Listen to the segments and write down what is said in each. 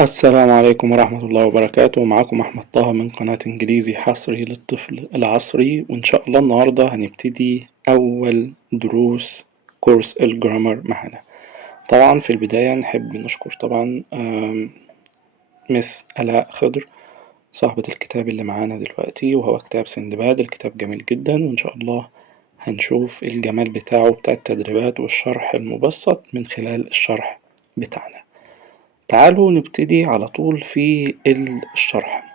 السلام عليكم ورحمة الله وبركاته. معكم أحمد طه من قناة إنجليزي حصري للطفل العصري، وإن شاء الله النهاردة هنبتدي أول دروس كورس الجرامر معانا. طبعا في البداية نحب نشكر طبعا مس آلاء خضر صاحبة الكتاب اللي معانا دلوقتي، وهو كتاب سندباد. الكتاب جميل جدا، وإن شاء الله هنشوف الجمال بتاعه بتاع التدريبات والشرح المبسط من خلال الشرح بتاعنا. تعالوا نبتدي على طول في الشرح.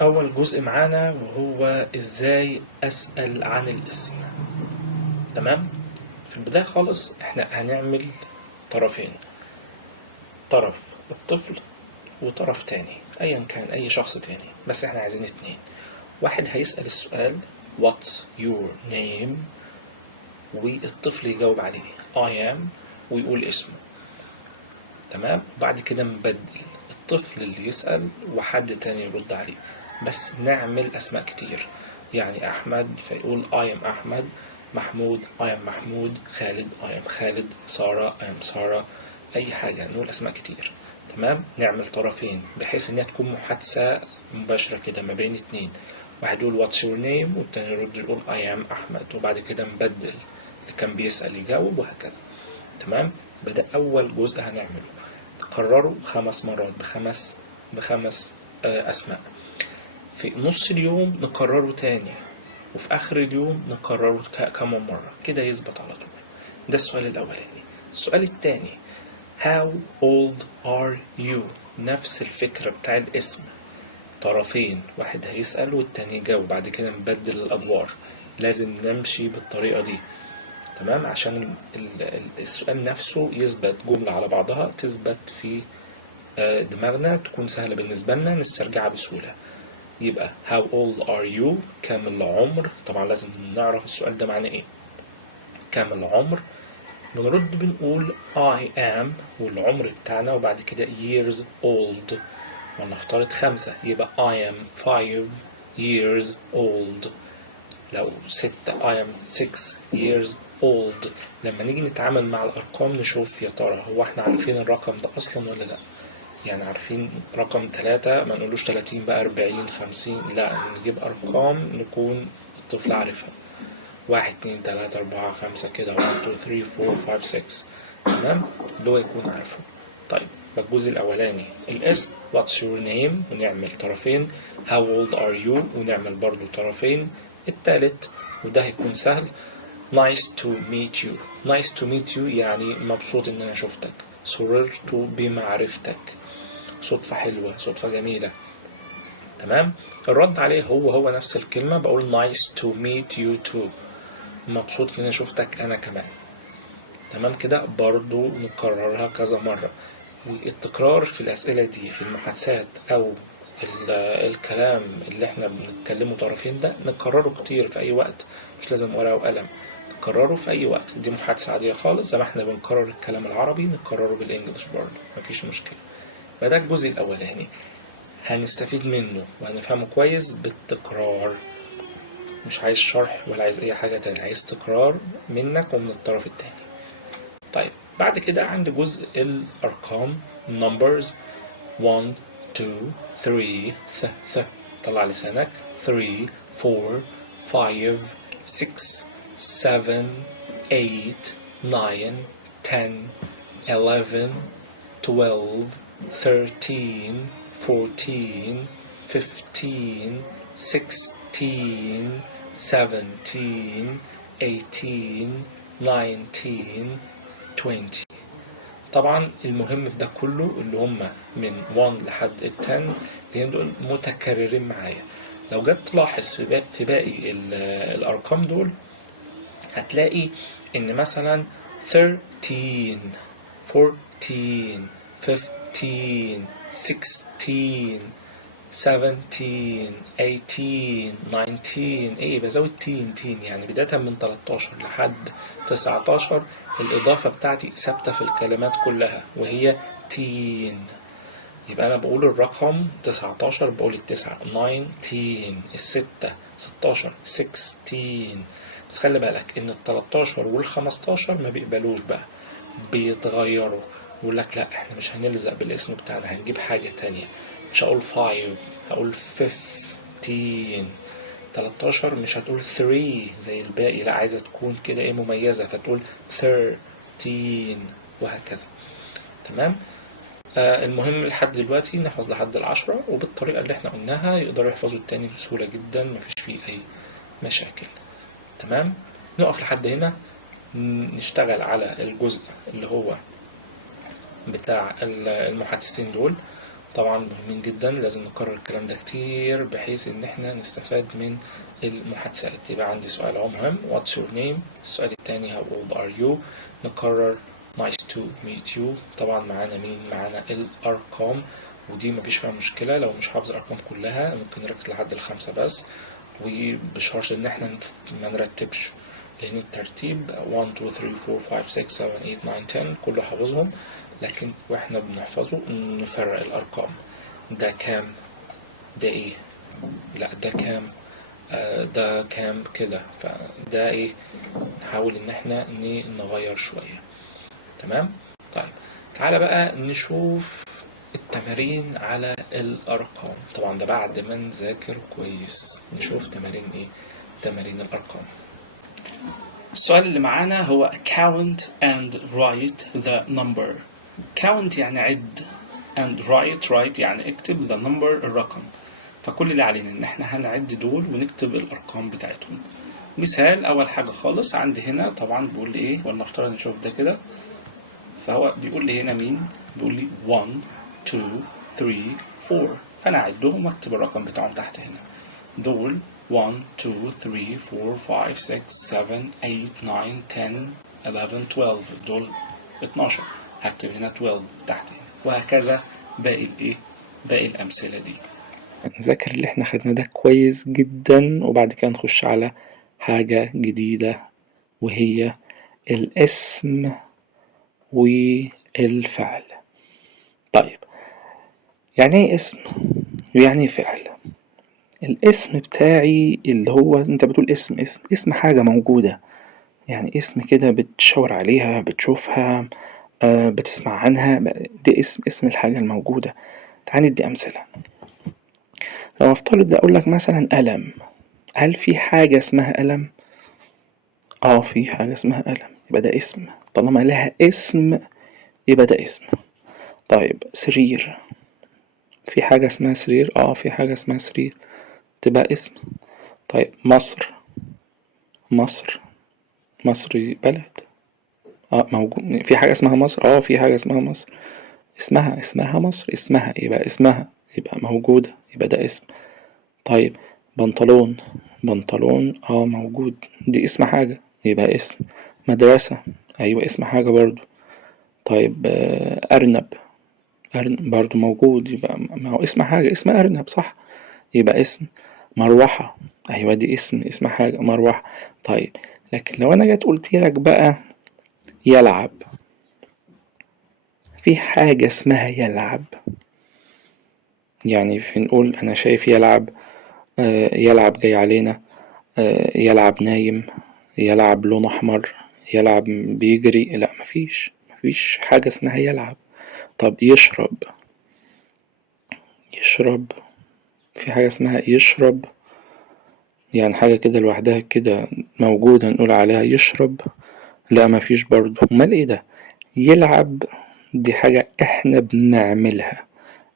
أول جزء معانا وهو إزاي أسأل عن الاسم. تمام؟ في البداية خالص إحنا هنعمل طرفين، طرف الطفل وطرف تاني أيا كان أي شخص تاني، بس إحنا عايزين اتنين. واحد هيسأل السؤال What's your name؟ والطفل يجاوب عليه I am ويقول اسمه. تمام؟ بعد كده نبدل الطفل اللي يسأل وحد تاني يرد عليه، بس نعمل أسماء كتير. يعني أحمد فيقول I am أحمد، محمود I am محمود، خالد I am خالد، سارة I am سارة، أي حاجة نقول أسماء كتير. تمام؟ نعمل طرفين بحيث إنها تكون محادثة مباشرة كده ما بين اتنين، واحد يقول What's your name والتاني يرد يقول I am أحمد، وبعد كده نبدل اللي كان بيسأل يجاوب وهكذا. تمام؟ بدأ أول جزء هنعمله، تكرروا 5 مرات بخمس أسماء. في نص اليوم نكرره تاني، وفي آخر اليوم نكرره كمان مرة كده يثبت على طول. ده السؤال الأولاني. السؤال التاني How old are you؟ نفس الفكرة بتاع الاسم، طرفين، واحد هيسأل والتاني يجاوب، بعد كده نبدل الأدوار. لازم نمشي بالطريقة دي. تمام؟ عشان السؤال نفسه يثبت جملة على بعضها، تثبت في دماغنا، تكون سهلة بالنسبة لنا نسترجعها بسهولة. يبقى how old are you؟ كام العمر؟ طبعا لازم نعرف السؤال ده معناه ايه. كام العمر؟ بنرد بنقول I am والعمر بتاعنا، وبعد كده years old، ونفترض 5 يبقى I am 5 years old. لو 6 I am 6 years old. لما نيجي نتعامل مع الأرقام نشوف يا ترى هو احنا عارفين الرقم ده أصلا ولا لأ. يعني عارفين رقم 3 ما نقولوش 30 بقى 40 50، لا نجيب أرقام نكون الطفل عارفها، 1 2 3 4 5 كده 1 2 3 4 5 6. تمام؟ اللي هو يكون عارفه. طيب الجزء الأولاني الاسم What's your name ونعمل طرفين، How old are you ونعمل برضو طرفين. التالت وده هيكون سهل Nice to meet you. Nice to meet you يعني مبسوط إن أنا شفتك، سررت بمعرفتك، صدفة حلوة، صدفة جميلة. تمام؟ الرد عليه هو نفس الكلمة، بقول nice to meet you too، مبسوط إن أنا شفتك أنا كمان. تمام كده؟ برضو نكررها كذا مرة. والتكرار في الأسئلة دي في المحادثات أو الكلام اللي احنا بنتكلمه طرفين ده نكرره كتير في أي وقت، مش لازم ورقة وقلم، نكرره في أي وقت. دي محادثة عادية خالص زي ما احنا بنكرر الكلام العربي نكرره بالإنجليش برضه، مفيش مشكلة. فده الجزء الأولاني هنستفيد منه وهنفهمه كويس بالتكرار. مش عايز شرح ولا عايز أي حاجة تاني، عايز تكرار منك ومن الطرف التاني. طيب بعد كده عندي جزء الأرقام numbers 1 2 3 طلع لسانك 3 4 5 6 7 8 9 10 11 12 13 14 15 16 17 18 19 20. طبعا المهم في ده كله اللي هم من 1 لحد 10 لان دول متكررين معايا. لو جيت تلاحظ في باقي الارقام دول هتلاقي ان مثلا 13 14 15 16 17 18 19. ايه بزود تين يعني بداية من 13 لحد 19 الإضافة بتاعتي ثابتة في الكلمات كلها وهي تين. يبقى أنا بقول الرقم 19 بقول التسعة 19، الستة 16 16. بس خلي بالك إن ال13 وال15 ما بيقبلوش بقى، بيتغيروا يقول لك لا احنا مش هنلزق بالاسم بتاعنا، هنجيب حاجة تانية، مش هقول 5 هقول 15. 13 مش هتقول 3 زي الباقي، لا عايزة تكون كده ايه مميزة، فتقول 13 وهكذا. تمام. المهم لحد دلوقتي نحفظ لحد 10، وبالطريقة اللي احنا قلناها يقدروا يحفظوا التاني بسهولة جدا، مفيش فيه أي مشاكل. تمام. نقف لحد هنا، نشتغل على الجزء اللي هو بتاع المحادثتين دول. طبعا مهمين جدا، لازم نكرر الكلام ده كتير بحيث ان احنا نستفاد من المحادثات. يبقى عندي سؤال اهو مهم، what's your name. السؤال التاني how old are you. نكرر nice to meet you. طبعا معانا مين؟ معانا الارقام، ودي مفيش فيها مشكلة، لو مش حافظ الارقام كلها ممكن نركز لحد الخمسة بس، وبشرط ان احنا ما نرتبش، لان الترتيب 1 2 3 4 5 6 7 8 9 10 كله حافظهم، لكن واحنا بنحفظه نفرق الارقام، ده كام، ده ايه، لا ده كام، ده كام كده، فده ايه، نحاول ان احنا نغير شوية. تمام. طيب تعالى بقى نشوف التمارين على الأرقام. طبعا ده بعد ما نذاكر كويس نشوف تمارين ايه، تمارين الأرقام. السؤال اللي معانا هو count and write the number. count يعني عد، and write يعني اكتب the number الرقم. فكل اللي علينا ان احنا هنعد دول ونكتب الارقام بتاعتهم. مثال اول حاجة خالص عندي هنا طبعا بيقول لي ايه، ولنفترض نشوف ده كده، فهو بيقول لي هنا مين، بيقول لي 1 2 3 4، فانا اعدهم واكتب الرقم بتاعهم تحت هنا. دول 1 2 3 4 5 6 7 8 9 10 11 12، دول 12، هكتب هنا 12 تحت هنا، وهكذا باقي الايه، باقي الامثله دي. نذاكر اللي احنا خدناه ده كويس جدا، وبعد كده نخش على حاجه جديده وهي الاسم والفعل. طيب يعني ايه اسم ويعني ايه فعل؟ الاسم بتاعي اللي هو انت بتقول اسم حاجة موجودة، يعني اسم كده بتشاور عليها بتشوفها بتسمع عنها، دي اسم الحاجة الموجودة. تعالى ندي أمثلة. لو افترض اقول لك مثلا قلم، هل في حاجة اسمها قلم؟ في حاجة اسمها قلم، يبقى ده اسم، طالما لها اسم يبقى ده اسم. طيب سرير، في حاجة اسمها سرير؟ في حاجة اسمها سرير، تبقى اسم. طيب مصر بلد، موجود، في حاجة اسمها مصر، في حاجة اسمها مصر، اسمها مصر، اسمها يبقى اسمها، يبقى موجودة، يبقى ده اسم. طيب بنطلون موجود، دي اسم حاجة يبقى اسم. مدرسة، ايوه اسم حاجة برضو. طيب ارنب برضو موجود، يبقى ما هو اسم حاجة، اسم ارنب صح، يبقى اسم. مروحة، ايوه دي اسم حاجة مروحة. طيب لكن لو انا جيت قلت لك بقى يلعب، في حاجة اسمها يلعب، يعني في نقول انا شايف يلعب، يلعب جاي علينا، يلعب نايم، يلعب لون احمر، يلعب بيجري، لا مفيش حاجة اسمها يلعب. طب يشرب، في حاجة اسمها يشرب، يعني حاجة كده لوحدها كده موجودة نقول عليها يشرب؟ لا مفيش برضو. امال ايه ده؟ يلعب دي حاجة احنا بنعملها،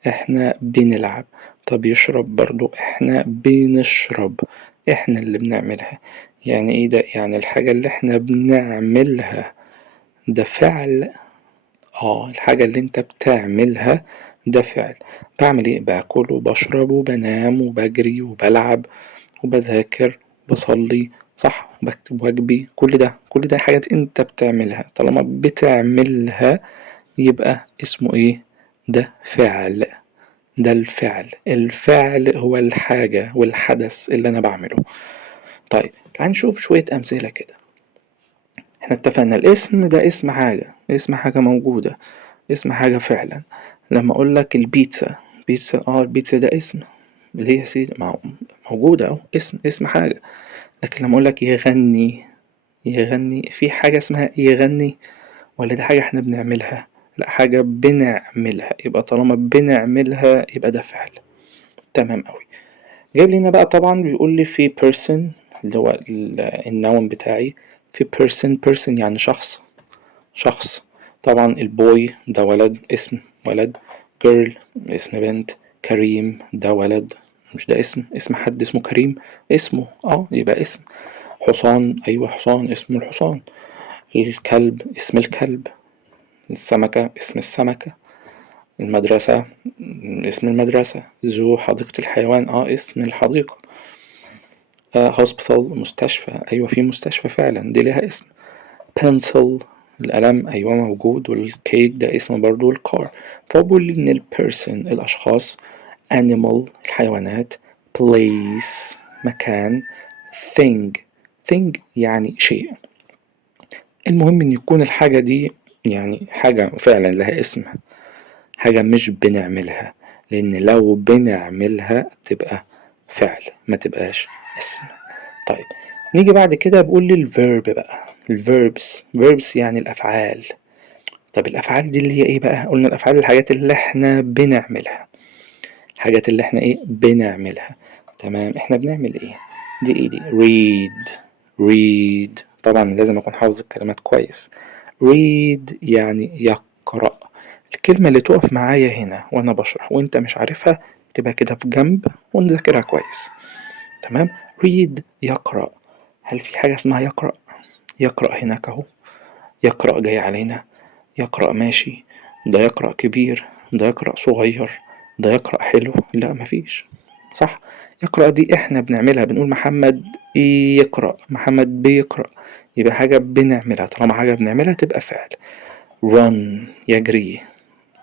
احنا بنلعب. طب يشرب برضو احنا بنشرب، احنا اللي بنعملها. يعني ايه ده؟ يعني الحاجة اللي احنا بنعملها ده فعل. الحاجة اللي انت بتعملها ده فعل. بعمل ايه؟ باكل وبشرب وبنام وبجري وبلعب وبذاكر وبصلي صح، وبكتب واجبي، كل ده حاجات انت بتعملها، طالما بتعملها يبقى اسمه ايه؟ ده فعل. ده الفعل هو الحاجة والحدث اللي انا بعمله. طيب تعال نشوف شوية امثلة كده. احنا اتفقنا الاسم ده اسم حاجة موجودة، اسم حاجة فعلا. لما اقول لك البيتزا، البيتزا ده اسم، ليه يا سيدي؟ موجودة اهو، اسم حاجة. لكن لما اقول لك يغني، في حاجة اسمها يغني ولا دي حاجة احنا بنعملها؟ لا، حاجة بنعملها، يبقى طالما بنعملها يبقى ده فعل. تمام أوي. جايب لي هنا بقى طبعا بيقول لي في person اللي هو النون بتاعي، في person يعني شخص. طبعا البوي ده ولد، اسم ولد. girl اسم بنت. كريم ده ولد، مش ده اسم حد اسمه كريم، اسمه يبقى اسم. حصان، ايوه حصان، اسم الحصان. الكلب اسم الكلب. السمكة اسم السمكة. المدرسة اسم المدرسة. زو حديقة الحيوان، اسم الحديقة. hospital مستشفى، ايوه في مستشفى فعلا دي ليها اسم. pencil القلم، أيوة موجود. والكيك ده اسم برضو الكار. فبقول لي إن البيرسون الأشخاص، animal الحيوانات، place مكان، thing يعني شيء. المهم إن يكون الحاجة دي يعني حاجة فعلا لها اسم، حاجة مش بنعملها، لأن لو بنعملها تبقى فعل ما تبقاش اسم. طيب نيجي بعد كده بقول لي الفيرب بقى. الفيربس يعني الأفعال. طب الأفعال دي اللي هي إيه بقى؟ قلنا الأفعال الحاجات اللي إحنا بنعملها، الحاجات اللي إحنا إيه بنعملها. تمام، إحنا بنعمل إيه؟ دي إيه دي؟ read طبعا لازم أكون حافظ الكلمات كويس. read يعني يقرأ. الكلمة اللي تقف معايا هنا وأنا بشرح وأنت مش عارفها تبقى كده في جنب ونذاكرها كويس. تمام، read يقرأ. هل في حاجة اسمها يقرأ؟ يقرأ هناك أهو، يقرأ جاي علينا، يقرأ ماشي، ده يقرأ كبير، ده يقرأ صغير، ده يقرأ حلو، لا مفيش. صح، يقرأ دي احنا بنعملها، بنقول محمد يقرأ، محمد بيقرأ، يبقى حاجة بنعملها. طالما حاجة بنعملها تبقى فعل. run يجري،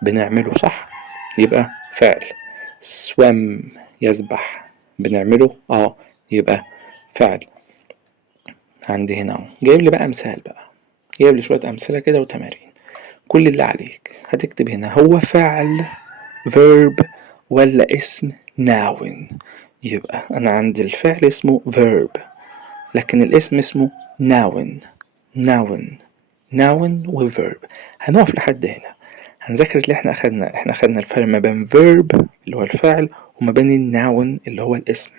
بنعمله صح، يبقى فعل. swim يسبح، بنعمله يبقى فعل. عندي هنا اهو جايب لي بقى مثال بقى، جايب لي شوية أمثلة كده وتمارين. كل اللي عليك هتكتب هنا هو فعل verb ولا اسم noun. يبقى أنا عندي الفعل اسمه verb لكن الاسم اسمه noun و verb. هنقف لحد هنا، هنذاكر اللي احنا أخدنا الفرق ما بين verb اللي هو الفعل وما بين الناون اللي هو الاسم.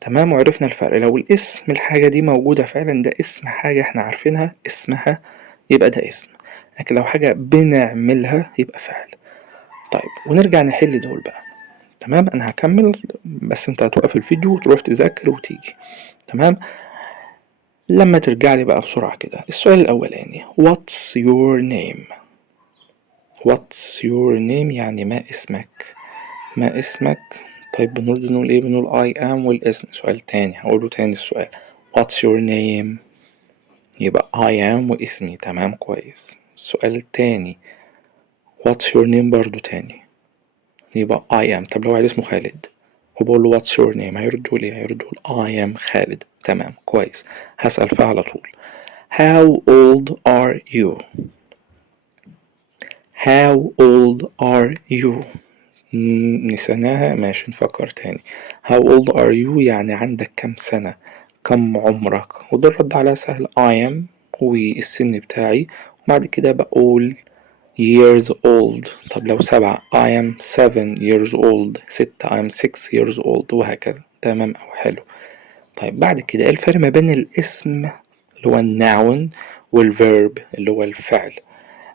تمام، وعرفنا الفرق. لو الاسم الحاجة دي موجودة فعلا ده اسم حاجة احنا عارفينها اسمها يبقى ده اسم، لكن لو حاجة بنعملها يبقى فعل. طيب ونرجع نحل دول بقى. تمام، انا هكمل بس انت هتوقف الفيديو وتروح تذاكر وتيجي. تمام، لما ترجع لي بقى بسرعة كده. السؤال الاولاني what's your name. what's your name يعني ما اسمك، ما اسمك. طيب بنقول ايه؟ بنقول I am والاسم. سؤال تاني هقوله تاني السؤال what's your name، يبقى I am واسمي. تمام كويس. السؤال التاني what's your name برضو تاني، يبقى I am. طب لو واحد اسمه خالد وبقول له what's your name هيردوا لي I am خالد. تمام كويس. هسأل فيها على طول how old are you. how old are you. نسيناها، ماشي نفكر تاني. how old are you يعني عندك كم سنة، كم عمرك. وده الرد على سهل I am والسن بتاعي، وبعد كده بقول years old. طب لو 7 I am 7 years old. 6 I am 6 years old وهكذا. تمام أو حلو. طيب بعد كده ايه الفرق ما بين الاسم اللي هو الناون والفيرب اللي هو الفعل.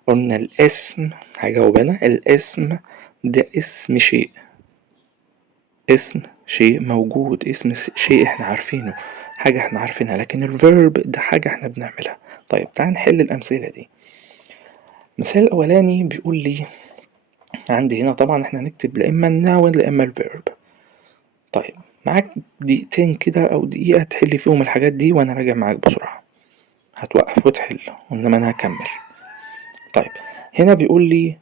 قلنا الاسم، هجاوب أنا، الاسم ده اسم شيء، اسم شيء موجود، اسم شيء احنا عارفينه، حاجة احنا عارفينها. لكن الفيرب ده حاجة احنا بنعملها. طيب تعال نحل الأمثلة دي. المثال الأولاني بيقول لي عندي هنا طبعا احنا هنكتب لا اما الناون لا اما الفيرب. طيب معاك دقيقتين كده او دقيقة تحل فيهم الحاجات دي وانا راجع معاك بسرعة. هتوقف وتحل وانما انا هكمل. طيب هنا بيقول لي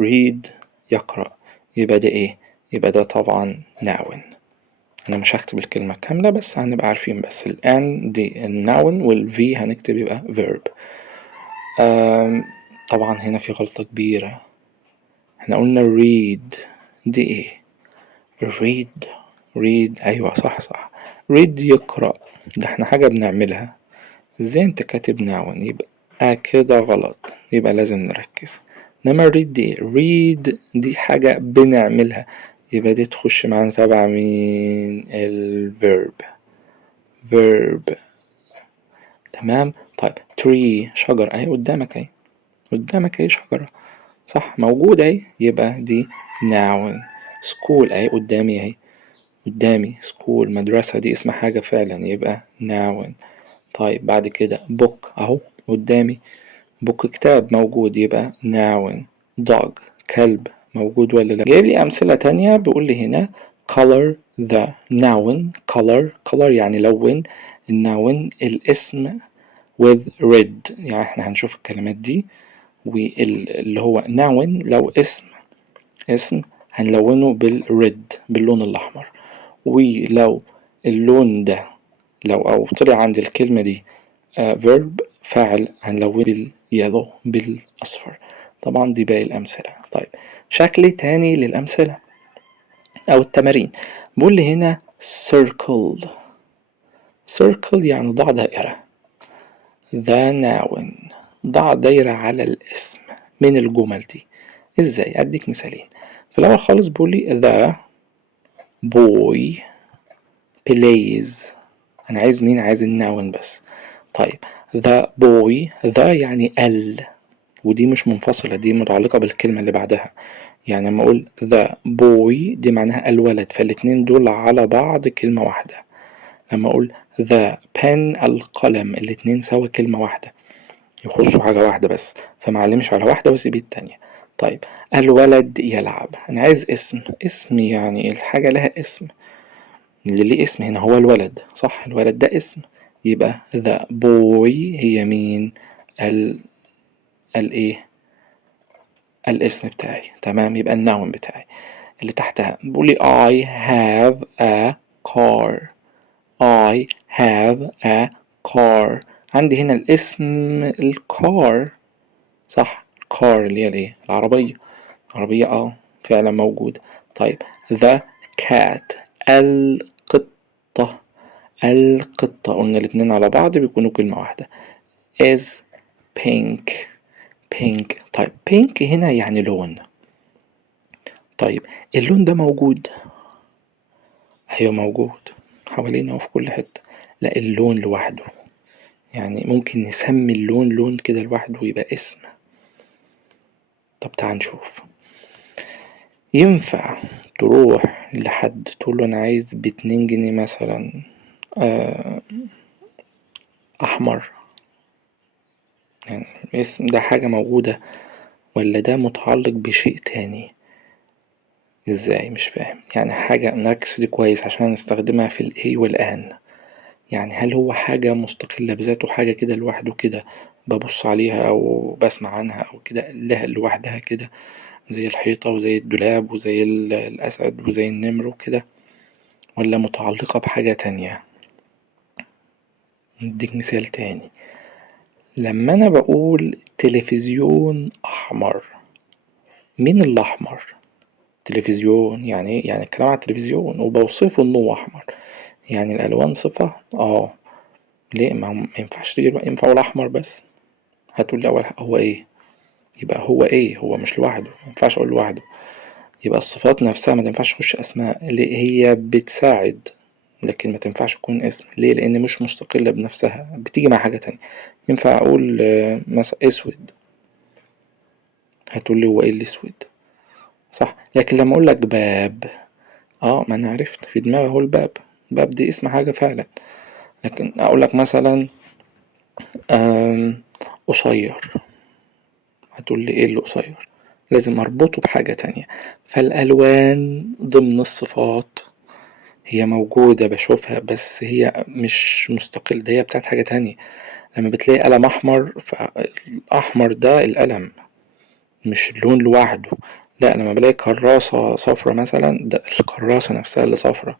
read يقرأ، يبقى ده ايه؟ يبقى ده طبعا noun. انا مش هكتب الكلمة كاملة بس هنبقى عارفين بس الان دي الناون والفي هنكتب يبقى verb. طبعا هنا في غلطة كبيرة، احنا قلنا read دي ايه؟ read ايوه صح read يقرأ، ده احنا حاجة بنعملها. ازاي انت كاتب noun؟ يبقى كده غلط، يبقى لازم نركز. انما read دي read دي حاجة بنعملها، يبقى دي تخش معانا تبع مين؟ الفيرب verb. تمام. طيب tree شجر اهي قدامك اهي، قدامك اهي شجرة صح، موجودة اهي، يبقى دي noun. school اهي قدامي اهي، قدامي school مدرسة، دي اسم حاجة فعلا، يبقى noun. طيب بعد كده book اهو قدامي، book كتاب موجود، يبقى noun. dog كلب موجود ولا لا؟ جايب لي أمثلة تانية، بيقول لي هنا color the noun. color يعني لون، النون الاسم with red، يعني احنا هنشوف الكلمات دي، واللي هو noun لو اسم هنلونه بالريد باللون الأحمر، ولو اللون ده أو طلع عند الكلمة دي verb فاعل هنلونه باليلو بالأصفر. طبعا دي باقي الأمثلة. طيب شكل تاني للأمثلة أو التمارين، بقول لي هنا circle يعني ضع دائرة، the noun ضع دايرة على الاسم من الجمل دي. ازاي؟ اديك مثالين. في الاول خالص بيقول لي the boy plays، انا عايز مين؟ عايز الناون بس. طيب the boy the يعني ودي مش منفصلة، دي متعلقة بالكلمة اللي بعدها. يعني لما اقول the boy دي معناها الولد، فالاتنين دول على بعض كلمة واحدة. لما اقول the pen القلم، الاتنين سوا كلمة واحدة، يخصوا حاجة واحدة بس، فمعلمش على واحدة واسيب التانية. طيب الولد يلعب، أنا عايز اسم يعني الحاجة لها اسم، اللي ليه اسم هنا هو الولد صح، الولد ده اسم، يبقى the boy هي مين؟ ال الايه؟ الاسم بتاعي. تمام، يبقى النون بتاعي. اللي تحتها بيقولي I have a car. I have a car، عندي هنا الاسم الكار صح، كار اللي هي الايه؟ العربية فعلا موجود. طيب the cat القطة، قلنا الاتنين على بعض بيكونوا كلمة واحدة. is pink طيب pink هنا يعني لون. طيب اللون ده موجود؟ ايوه موجود حوالينا وفي كل حتة. لا اللون لوحده، يعني ممكن نسمي اللون لون كده لوحده ويبقى اسم. طب تعال نشوف. ينفع تروح لحد تقوله أنا عايز ب2 جنيه مثلا أحمر، يعني اسم ده حاجة موجودة ولا ده متعلق بشيء تاني؟ ازاي؟ مش فاهم. يعني حاجة نركز في دي كويس عشان نستخدمها في الايه والآن. يعني هل هو حاجة مستقلة بذاته، حاجة كده لوحده كده ببص عليها أو بسمع عنها أو كده لها لوحدها كده، زي الحيطة وزي الدولاب وزي الأسد وزي النمر وكده، ولا متعلقة بحاجة تانية؟ نديك مثال تاني. لما أنا بقول تلفزيون أحمر، مين الأحمر؟ تلفزيون يعني ايه؟ يعني الكلام على التلفزيون وبوصفه إنه هو أحمر، يعني الألوان صفة ليه؟ ما ينفعش تيجي ينفع أقول أحمر بس؟ هتقول لي أول هو إيه؟ يبقى هو إيه؟ هو مش لوحده، مينفعش أقول لوحده. يبقى الصفات نفسها ما تنفعش تخش أسماء، ليه؟ هي بتساعد لكن ما تنفعش تكون اسم. ليه؟ لأن مش مستقلة بنفسها، بتيجي مع حاجة تانية. ينفع أقول مثلا أسود، هتقولي هو إيه الأسود؟ صح. لكن لما أقول لك باب، ما أنا عرفت في دماغي أهو الباب، باب دي اسم حاجة فعلا. لكن أقول لك مثلا قصير، هتقولي إيه اللي قصير؟ لازم أربطه بحاجة تانية. فالألوان ضمن الصفات هي موجودة بشوفها، بس هي مش مستقل، ده هي بتاعت حاجة تانية. لما بتلاقي قلم أحمر، فالأحمر ده القلم مش اللون لوحده. لا، لما بلاقي كراسة صفرة مثلا، ده الكراسة نفسها اللي صفرة.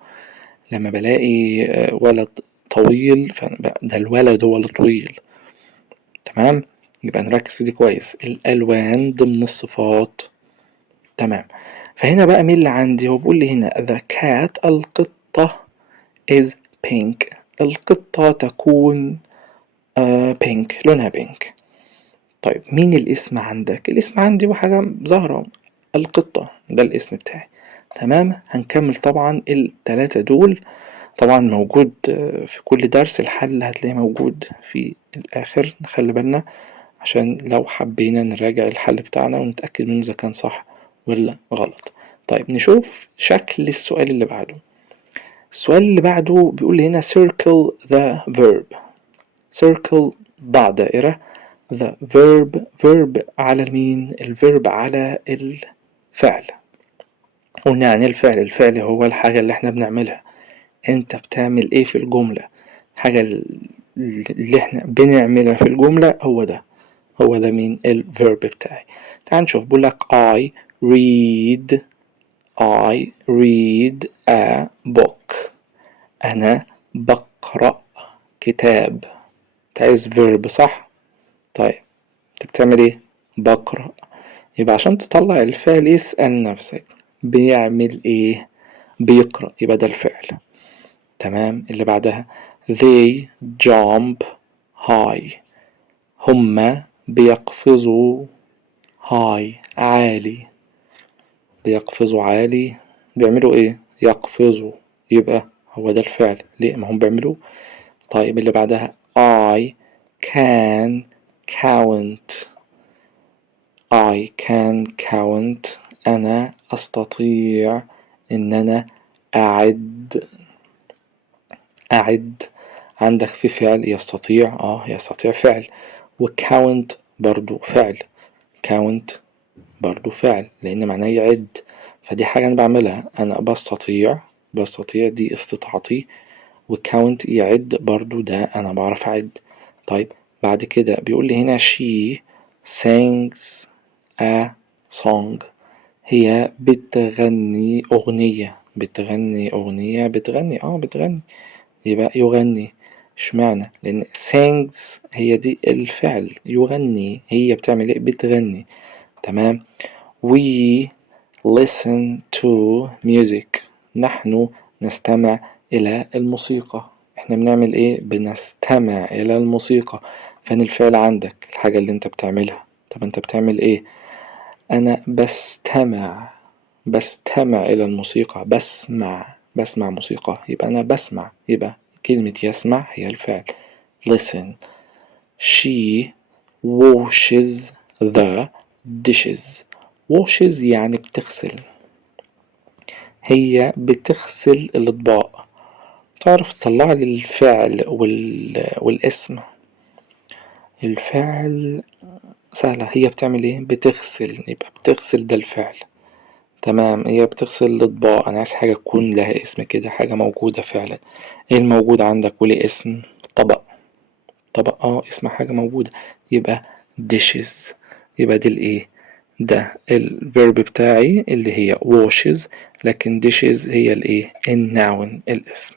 لما بلاقي ولد طويل، ده الولد هو اللي طويل. تمام، يبقى نركز في دي كويس، الألوان ضمن الصفات. تمام. فهنا بقى مين اللي عندي؟ هو بيقول لي هنا the cat القطة is pink، القطة تكون pink لونها pink. طيب مين الاسم عندك؟ الاسم عندي وحاجة ظاهرة، القطة، ده الاسم بتاعي. تمام. هنكمل طبعا التلاتة دول، طبعا موجود في كل درس، الحل هتلاقيه موجود في الآخر، نخلي بالنا عشان لو حبينا نراجع الحل بتاعنا ونتأكد منه إذا كان صح ولا غلط. طيب نشوف شكل السؤال اللي بعده. السؤال اللي بعده بيقول لي هنا circle the verb. circle ضع دائرة the verb على مين؟ الverb على الفعل. قلنا يعني الفعل هو الحاجة اللي احنا بنعملها. انت بتعمل ايه في الجملة؟ حاجة اللي احنا بنعملها في الجملة هو ده مين؟ الverb بتاعي. تعال نشوف. بقول لك I read a book. أنا بقرأ كتاب. انت عايز verb صح؟ طيب انت بتعمل ايه؟ بقرأ. يبقى عشان تطلع الفعل اسأل نفسك بيعمل ايه؟ بيقرأ، يبقى ده الفعل. تمام. اللي بعدها they jump high. هما بيقفزوا high عالي. بيقفزوا عالي. بيعملوا ايه؟ يقفزوا. يبقى هو ده الفعل. ليه؟ ما هم بيعملوا. طيب اللي بعدها I can count. I can count. أنا أستطيع إن أنا أعد. عندك في فعل يستطيع، يستطيع فعل، وكاونت برضو فعل. كاونت برضو فعل لأن معناه يعد، فدي حاجة أنا بعملها. أنا بستطيع دي استطاعتي، وكاونت يعد برضو ده أنا بعرف أعد. طيب بعد كده بيقول لي هنا she sings a song. هي بتغني أغنية. بتغني يبقى يغني. اشمعنى؟ لأن sings هي دي الفعل، يغني هي بتعمل ايه؟ بتغني. تمام. we listen to music. نحن نستمع إلى الموسيقى. احنا بنعمل ايه؟ بنستمع إلى الموسيقى. فين الفعل عندك؟ الحاجة اللي انت بتعملها. طب انت بتعمل ايه؟ أنا بستمع إلى الموسيقى. بسمع موسيقى. يبقى أنا بسمع. يبقى كلمة يسمع هي الفعل. listen. she washes the dishes. washes يعني بتغسل. هي بتغسل الأطباق. تعرف تطلع لي الفعل والاسم؟ الفعل سهلة. هي بتعمل ايه؟ بتغسل. يبقى بتغسل ده الفعل. تمام. هي بتغسل الأطباق. أنا عايز حاجة تكون لها اسم كده، حاجة موجودة فعلا. ايه الموجود عندك وليه اسم؟ طبق. اسم حاجة موجودة. يبقى dishes. يبقى دي الايه؟ ده الفيرب بتاعي اللي هي washes، لكن dishes هي الايه؟ الناون، الاسم.